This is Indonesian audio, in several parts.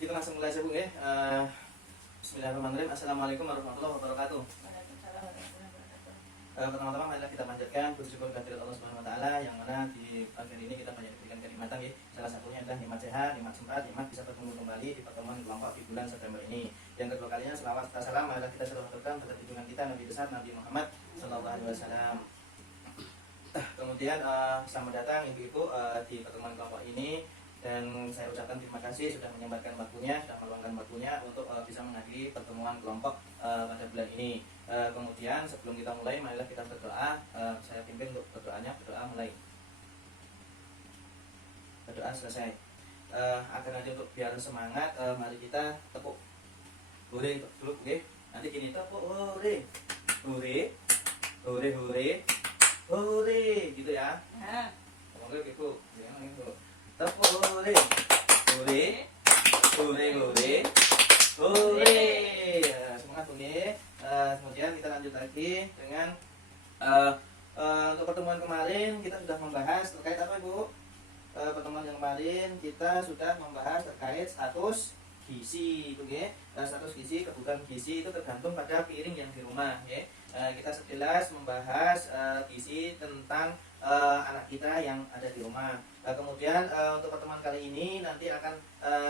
kita langsung mulai saja Bu ya. Bismillahirrahmanirrahim. Assalamualaikum warahmatullahi wabarakatuh. Pertama-tama marilah kita panjatkan puji syukur kehadirat Allah Subhanahu wa taala yang mana di pagi hari ini kita banyak diberikan kenikmatan ya. Salah satunya adalah nikmat sehat, nikmat sempat, nikmat bisa bertemu kembali di pertemuan kelompok di bulan September ini. Yang kedua kalinya selawat serta salam marilah kita selalu haturkan pada junjungan kita Nabi besar Nabi Muhammad sallallahu alaihi wasallam. Kemudian selamat datang ibu-ibu di pertemuan kelompok ini. Dan saya ucapkan terima kasih sudah menyempatkan waktunya, sudah meluangkan waktunya untuk bisa menghadiri pertemuan kelompok pada bulan ini. Kemudian sebelum kita mulai, marilah kita berdoa. Saya pimpin untuk berdoanya, berdoa mulai. Berdoa selesai. Agar nanti untuk biar semangat, mari kita tepuk hore dulu, oke? Nanti gini tepuk hore, hore, hore, hore, hore, gitu ya. Oke, ibu, jangan itu. Tepuk hore, hore, hore, hore, hore. Semangat oke. Kemudian kita lanjut lagi dengan untuk pertemuan kemarin kita sudah membahas terkait apa Bu? Pertemuan yang kemarin kita sudah membahas terkait status gizi, oke? Status gizi, kebutuhan gizi itu tergantung pada piring yang di rumah, ya. Kita sekilas membahas gizi tentang anak kita yang ada di rumah. Kemudian untuk pertemuan kali ini nanti akan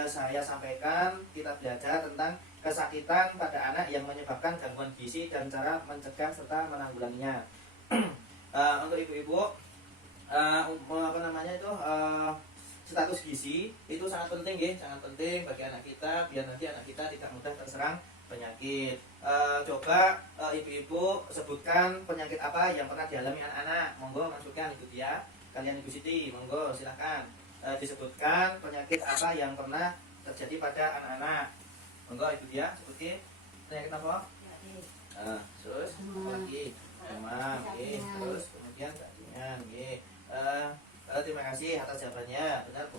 saya sampaikan kita belajar tentang kesakitan pada anak yang menyebabkan gangguan gizi dan cara mencegah serta menanggulanginya. Untuk ibu-ibu status gizi itu sangat penting ya, sangat penting bagi anak kita biar nanti anak kita tidak mudah terserang penyakit. Coba ibu-ibu sebutkan penyakit apa yang pernah dialami anak-anak. Monggo masukkan Ibu Tia, kalian Ibu Siti, monggo silahkan disebutkan penyakit apa yang pernah terjadi pada anak-anak. Monggo Ibu Tia, sebutin penyakit apa? Terus apa lagi? Demam, terus kemudian keatingan, terima kasih atas jawabannya, benar Bu.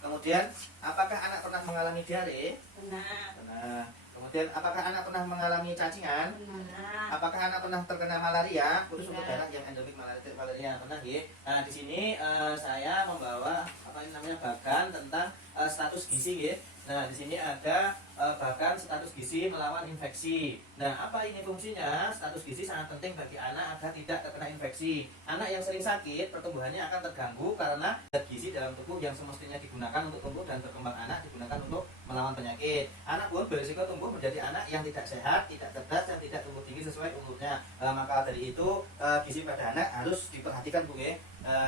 Kemudian apakah anak pernah mengalami diare? Benar. Kemudian apakah anak pernah mengalami cacingan? Benar. Apakah anak pernah terkena malaria? Khusus untuk anak yang endemik malaria, pernah ya? Nah, di sini saya membawa bagan tentang status gizi ya. Nah, di sini ada bahkan status gizi melawan infeksi. Nah, apa ini fungsinya? Status gizi sangat penting bagi anak agar tidak terkena infeksi. Anak yang sering sakit, pertumbuhannya akan terganggu karena gizi dalam tubuh yang semestinya digunakan untuk tumbuh dan berkembang anak digunakan untuk melawan penyakit. Anak pun berisiko tumbuh menjadi anak yang tidak sehat, tidak cerdas, dan tidak tumbuh tinggi sesuai umurnya. Maka dari itu gizi pada anak harus diperhatikan Bu ya.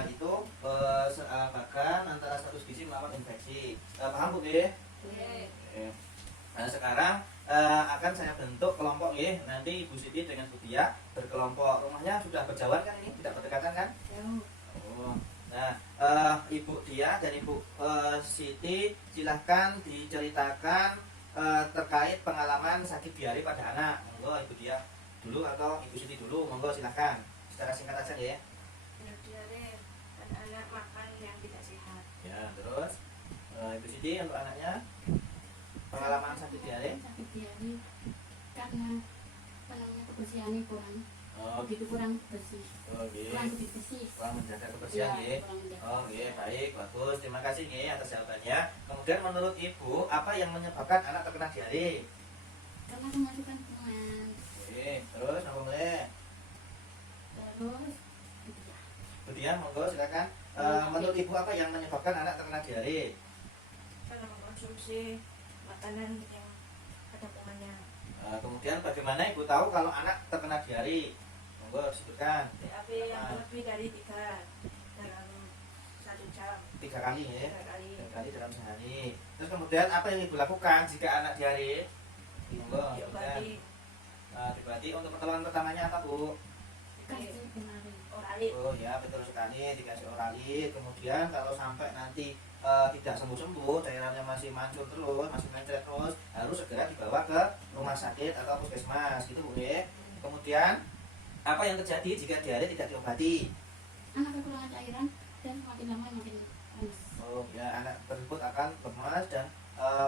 Itu bahkan antara status gizi melawan infeksi. Paham Bu ya? Nah, sekarang akan saya bentuk kelompok ya. Nanti Ibu Siti dengan Bu Tia berkelompok. Rumahnya sudah berjauhan kan ini? Tidak berdekatan kan? Oh. Nah, Ibu Tia dan Ibu Siti silahkan diceritakan terkait pengalaman sakit diare pada anak. Monggo Ibu Tia dulu atau Ibu Siti dulu, monggo silahkan. Secara singkat saja ya. Diare anak makan yang tidak sehat. Ya, terus Ibu Siti untuk anaknya pengalaman sakit diare? Sakit diare karena kebersihannya kurang. Begitu kurang bersih. Kurang bersih. Kurang menjaga kebersihan ya. Baik, bagus. Terima kasih ya atas jawabannya. Kemudian menurut Ibu, apa yang menyebabkan anak terkena diare? Karena kemasukan kuman. Terus apa boleh? Terus Kemudian monggo silakan. Menurut Ibu apa yang menyebabkan anak terkena diare? Karena mengkonsumsi makanan yang ada kumannya. Kemudian bagaimana Ibu tahu kalau anak terkena diare? Monggo sebutkan. BAB yang lebih dari 3 dalam 1 jam. 3 kali ya? 3 kali. 3 kali dalam sehari. Terus kemudian apa yang Ibu lakukan jika anak diare? Monggo. Diobati. Diobati. Untuk pertolongan pertamanya apa Bu? kasih kemarin. Oralit. Oh ya, betul sekali, dikasih oralit. Kemudian kalau sampai nanti tidak sembuh-sembuh, daerahnya masih mancur terus, masih mencret terus, harus segera dibawa ke rumah sakit atau puskesmas gitu Bu ya. Kemudian apa yang terjadi jika diare tidak diobati? Anak kekurangan cairan dan makin lama makin panas. Oh ya, anak tersebut akan lemas dan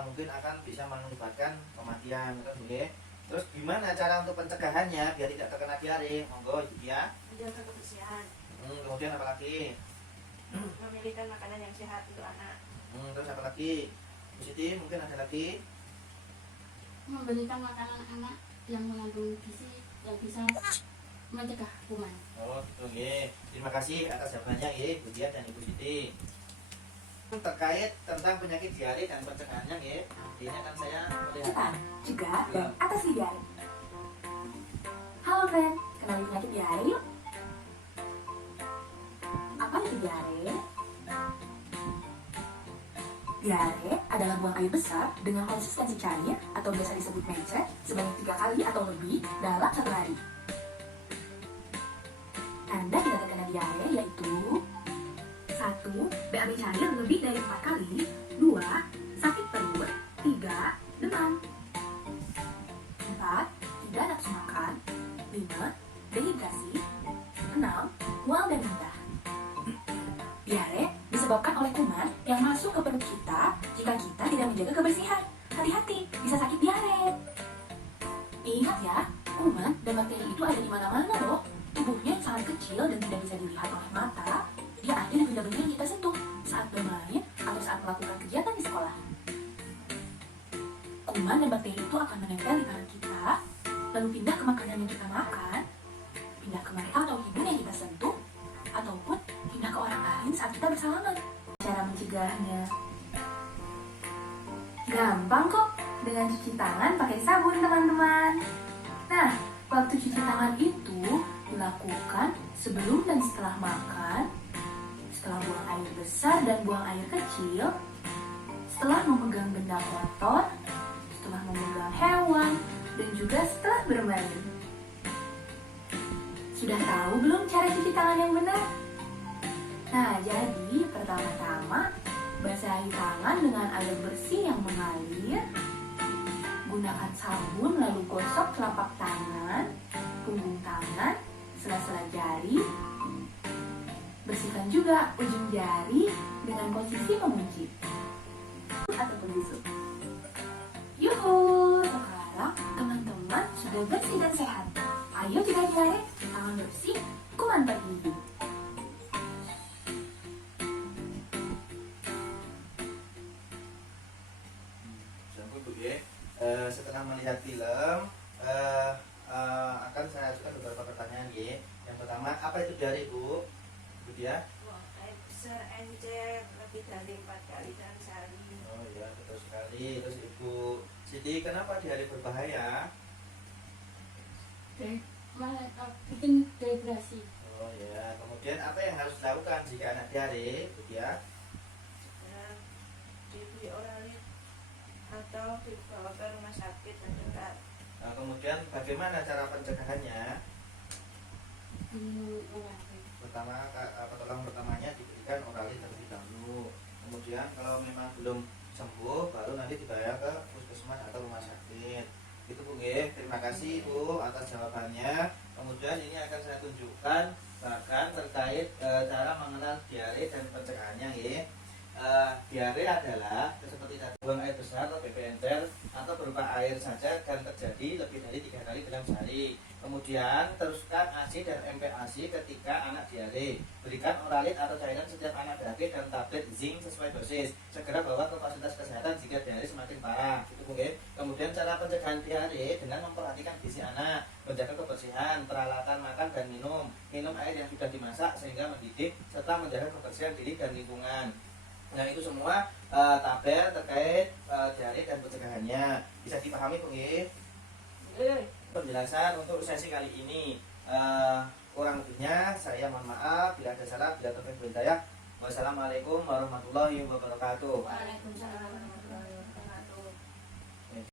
mungkin akan bisa mengakibatkan kematian gitu Bu ya. Terus gimana cara untuk pencegahannya biar tidak terkena diare? Monggo Ibu ya. Menjaga kebersihan. Kemudian apa lagi? Memilihkan makanan yang sehat untuk anak. Terus apa lagi? Bu Siti mungkin ada lagi. Memberikan makanan anak yang mengandung gizi yang bisa mencegah kuman. Oh, gitu nggih. Terima kasih atas jawabannya nggih, Bu Dian dan Ibu Siti. Terkait tentang penyakit diare dan pencegahannya nggih. Ini akan saya melihat. Cepat, cegah, dan atasi diare. Halo friend, kenali penyakit diare yuk. Apa itu diare? Diare adalah buang air besar dengan konsistensi cair atau biasa disebut mecet sebanyak 3 kali atau lebih dalam 1 hari. Tanda kita terkena diare yaitu 1. BAB cair lebih dari 4 kali. 2. Sakit perut. 3. Demam. 4. Tidak nafsu makan. 5. Dehidrasi. 6. Mual dan muntah. Diare disebabkan oleh kuman yang masuk ke perut kita jika kita tidak menjaga kebersihan. Hati-hati, bisa sakit diare. Ingat ya, kuman dan bakteri itu ada di mana-mana loh. Tubuhnya yang sangat kecil dan tidak bisa dilihat oleh mata. Dia ada di benda-benda yang kita sentuh saat bermain atau saat melakukan kegiatan di sekolah. Kuman dan bakteri itu akan menempel di tangan kita, lalu pindah ke makanan yang kita makan, pindah ke mata atau hidung yang kita sentuh, ataupun pindah ke orang lain saat kita bersalaman. Cara mencegahnya gampang kok, dengan cuci tangan pakai sabun teman-teman. Nah, waktu cuci tangan itu dilakukan sebelum dan setelah makan, setelah buang air besar dan buang air kecil, setelah memegang benda kotor, setelah memegang hewan, dan juga setelah bermain. Sudah tahu belum cara cuci tangan yang benar? Nah, jadi pertama-tama basahi tangan dengan air bersih yang mengalir. Gunakan sabun lalu gosok telapak tangan, punggung tangan, sela-sela jari. Bersihkan juga ujung jari dengan posisi mengunci ataupun tisu. Yuhu, sekarang teman-teman sudah bersih dan sehat. Ayo cegah diare, tangan bersih, kuman pergi. Setelah melihat film akan saya ajukan beberapa pertanyaan ya. Yang pertama, apa itu diare Bu? Bu Dia? Buang air besar encer lebih dari 4 kali dalam sehari. Oh iya, betul sekali. Terus Ibu Siti, kenapa diare berbahaya? Malah bikin dehidrasi. Oh ya, kemudian apa yang harus dilakukan jika anak diare, Bu Dia? Diberi oralit atau dibawa ke rumah sakit terdekat. Nah, kemudian bagaimana cara pencegahannya? Minum obat. Pertama, pertolongan pertamanya diberikan oralit terlebih dahulu. Kemudian kalau memang belum sembuh, baru nanti dibawa ke puskesmas atau rumah sakit. Itu Bu nggih. Terima kasih Bu atas jawabannya. Kemudian ini akan saya tunjukkan bahkan terkait cara mengenal diare dan pencegahannya nggih. Diare adalah seperti tadi, buang air besar atau BPNTR atau berupa air saja dan terjadi lebih dari 3 kali dalam sehari. Kemudian teruskan ASI dan MPASI ketika anak diare. Berikan oralit atau cairan setiap anak berakhir dan tablet zinc sesuai dosis. Segera bawa ke fasilitas kesehatan jika diare semakin parah. Itu mungkin. Kemudian cara pencegahan diare dengan memperhatikan gizi anak, menjaga kebersihan, peralatan makan dan minum air yang sudah dimasak sehingga mendidih, serta menjaga kebersihan diri dan lingkungan. Nah, itu semua tabel terkait diare dan pencegahannya. Bisa dipahami Bu nggih? Penjelasan untuk sesi kali ini kurang lebihnya saya mohon maaf bila ada salah, bila terkait hidayah. Wassalamualaikum warahmatullahi wabarakatuh. Waalaikumsalam.